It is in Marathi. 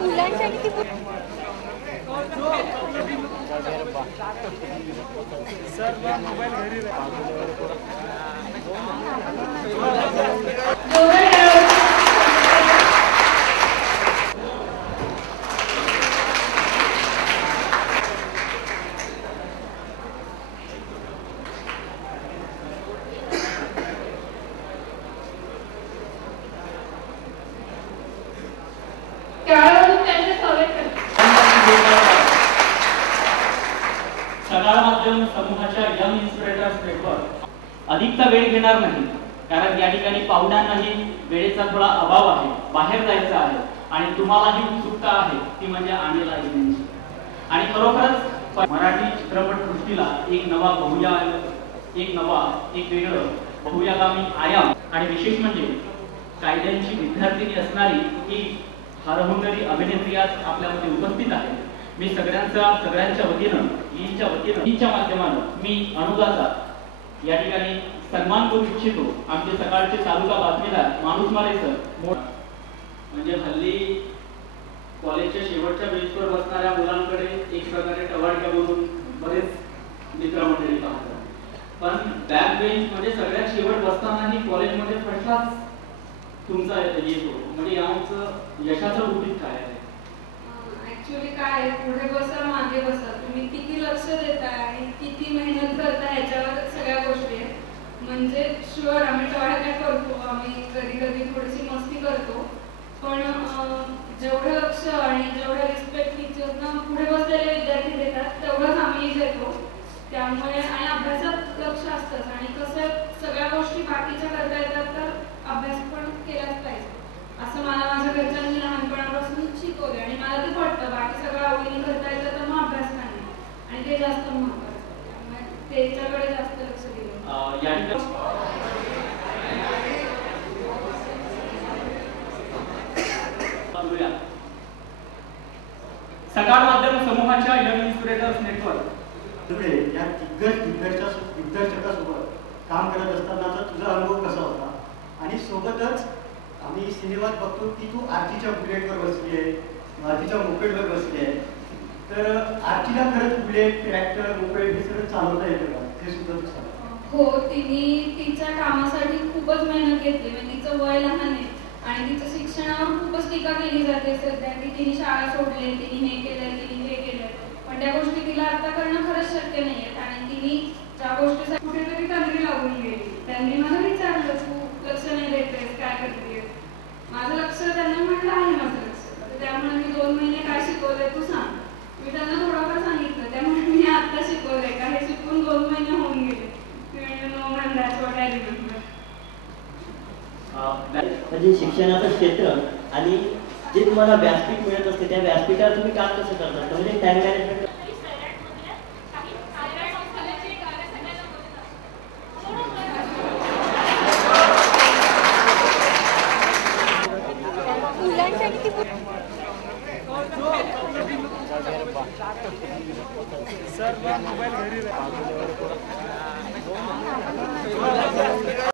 मुलांसाठी ती सर मोबाईल घरी सकाळ माध्यम समूहाच्या यंग इन्स्पिरेटर्स नेटवर्क अधिकचा वेळ घेणार नाही, कारण या ठिकाणी पाहुण्यांनाही वेळेचा थोडा अभाव आहे, बाहेर जायचं आहे आणि तुम्हालाही उत्सुकता आहे ती म्हणजे आणेला येण्याची. आणि खरोखरच मराठी चित्रपटसृष्टीला एक वेगळं बहुयागामी आयाम आणि विशेष म्हणजे कायद्यांची विद्यार्थिनी असणारी ही हरहुन्नरी अभिनेत्री आज आपल्यामध्ये उपस्थित आहे. मी सगळ्यांच्या वतीनं ईच्या माध्यमानं मी अनुजाचा या ठिकाणी सन्मान करू इच्छितो. आमचे सकाळचे तालुका बातमीदार माणूस मारे सर, म्हणजे हल्ली कॉलेजच्या शेवटच्या बेंचवर बसणाऱ्या मुलांकडे एक प्रकारे टवाळक्या बोलून बरेच मित्रमंडळी पाहतात, पण बॅक बेंच म्हणजे सगळ्यात शेवट बसतानाही कॉलेजमध्ये फर्स्ट क्लास तुमचा येतो, म्हणजे याचं यशाचं गुपित काय आहे? ऍक्च्युली काय, पुढे बसा मागे बसा, तुम्ही किती लक्ष देताय आणि किती मेहनत करताय ह्याच्यावर सगळ्या गोष्टी आहेत. म्हणजे शुअर आम्ही टवाळक्या करतो, आम्ही कधी कधी थोडीशी मस्ती करतो, पण जेवढं लक्ष आणि जेवढं रिस्पेक्ट टीचर्सना पुढे बसलेले विद्यार्थी देतात तेवढंच आम्ही देतो. त्यामुळे आणि अभ्यासात लक्ष असतंच. आणि कसं सगळ्या गोष्टी बाकीच्या करता येतात तर अभ्यास पण केलाच पाहिजे असं मला माझ्या घरच्यांनी लहानपणापासून शिकवले आणि मला ते पटतं. बाकी सगळं आवडीने करता येतं तर मग अभ्यास नाही, आणि ते जास्त महत्त्वाचं, त्यामुळे त्याच्याकडे जास्त लक्ष दिलं. सकाळ माध्यम समूहाच्या यंग इन्स्पिरेटर्स नेटवर्क या दिग्दर्शकासोबत काम करत असतानाचा तुझा अनुभव कसा होता? आणि सोबतच आम्ही सिनेमात बघतो की तू आरतीच्या बुलेटवर बसली आहे, आरतीच्या मोपेडवर बसली आहे, तर आरतीला खरंच बुलेट, ट्रॅक्टर, मोपेड हे सगळं चालवता येतं का? ते सुद्धा तू सांग. हो, तिने तिच्या कामासाठी खूपच मेहनत घेतली. म्हणजे तिचं वय लहान आहे आणि तिच्या शिक्षणावर खूपच टीका केली जाते सध्या, की तिने शाळा सोडली, तिने हे केलं, तिने ते केलं, पण त्या गोष्टी तिला आता करणं खरंच शक्य नाही आहेत. आणि तिने ज्या गोष्टीसाठी कुठेतरी तंद्री लागून गेली, त्यांनी मला विचारलं तू लक्ष नाही देतेस, काय करतेस? माझं लक्ष, त्यांना म्हटलं आहे माझं लक्ष, त्यामुळे मी 2 महिने काय शिकवलंय तू सांग. मी त्यांना थोडंफार सांगितलं, त्यामुळे मी आता शिकवलंय का हे शिकून 2 महिने होऊन गेले. म्हणजे शिक्षणाचं क्षेत्र आणि जे तुम्हाला व्यासपीठ मिळत असते त्या व्यासपीठावर तुम्ही काम कसं करतात? म्हणजे टाइम मॅनेजमेंट सर मोबाईल घरी